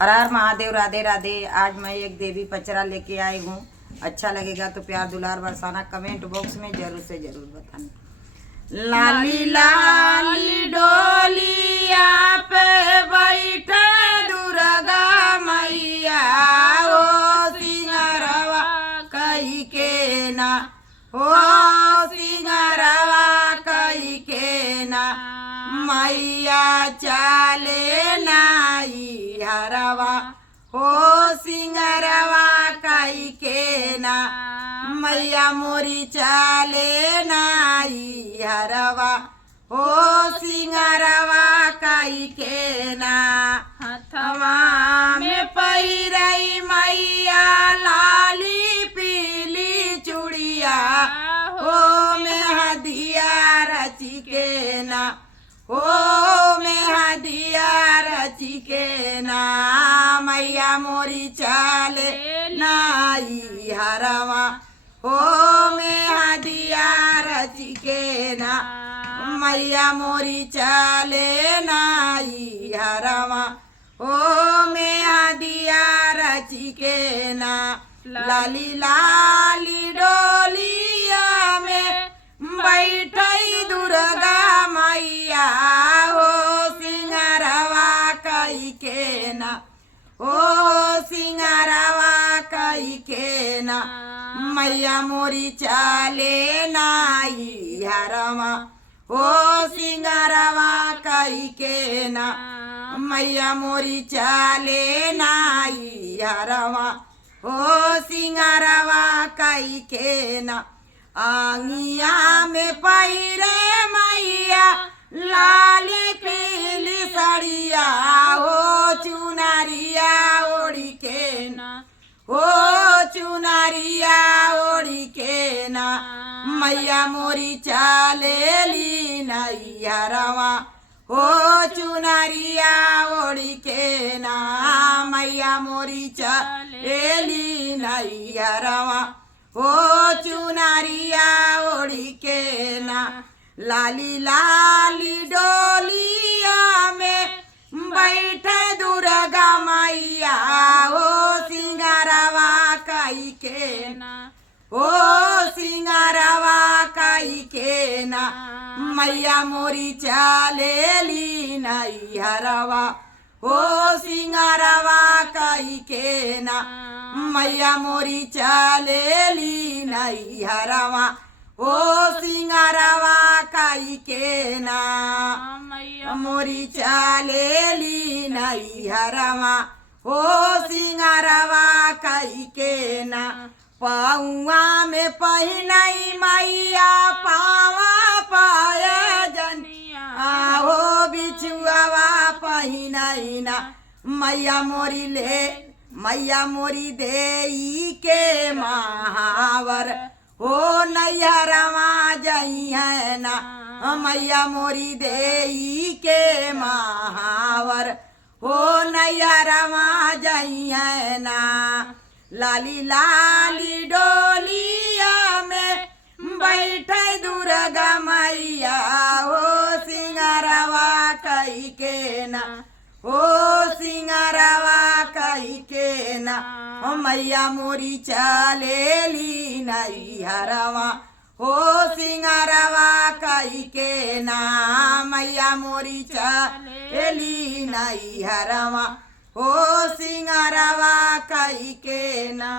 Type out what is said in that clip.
हर हर महादेव, राधे राधे। आज मैं एक देवी पचरा लेके आई हूँ। अच्छा लगेगा तो प्यार दुलार बरसाना, कमेंट बॉक्स में जरूर से जरूर बताना। लाली लाली डोलिया पे बैठे दुर्गा मैया, ओ सिंगरवा कही के ना, ओ सिंगरवा कही के ना, मैया चाले नाई हरवा, हो सिंगरवा कही के ना, मैया मोरी चाले नाई हरवा, हो सिंगरवा कही के ना। हथवा में पैरई मैया लाली पीली चूड़िया, हो में हदिया रची के ना, हो में हदिया रची के ना, मैया मोरी चाले नाई हरवा, हो में हदिया रची के ना, मैया मोरी चाले नाई हरवा, हो में हदिया रची के ना। लाली लाली डोलिया में बैठई दुर्गा मैया, हो सिंगरवा कही के ना, हो सिंगरवा कही के ना, मैया मोरी चाले नाई हरवा, हो सिंगरवा कही के ना, मैया मोरी चाले नाई हरवा, हो सिंगरवा कही के ना। आंगिया में पैरे मैया लाली पीली सड़िया, हो चुनरिया ओढ़ी के ना, हो चुनरिया ओढ़ी के ना, मैया मोरी चाले ली नई हरवा, हो चुनरिया ओढ़ी के ना, मैया मोरी चाले ली नई हरवा, हो चुनरिया ओढ़ी के ना। लाली लाली डोलिया में बैठे दुर्गा मैया, हो सिंगरवा कही के ना, हो सिंगरवा कही के ना, मैया मोरी चाले ली नई हरवा, हो सिंगरवा कही के ना, मैया मोरी चाले ली नई हरवा, हो सिंगरवा कही के ना, मैया मोरी चाले ली नई हरवा, हो सिंगरवा कही के ना। पाऊआ में पहिनई मैया पावा पाया जनिया, हो बिछुआवा पहिनई ना, मैया मोरी ले मैया मोरी देई के महावर, हो नैहरवा जई है ना, मैया मोरी देई के महावर, हो नैहरवा जई है ना। लाली लाली डोलिया में बैठे दुर्गा मैया, हो सिंगरवा कही के ना, हो सिंगरवा कही के ना, मैया मोरी चाले ली नई हरवा, हो सिंगरवा कही के ना, मैया मोरी चाले ली नई हरवा, हो सिंगरवा कही के ना।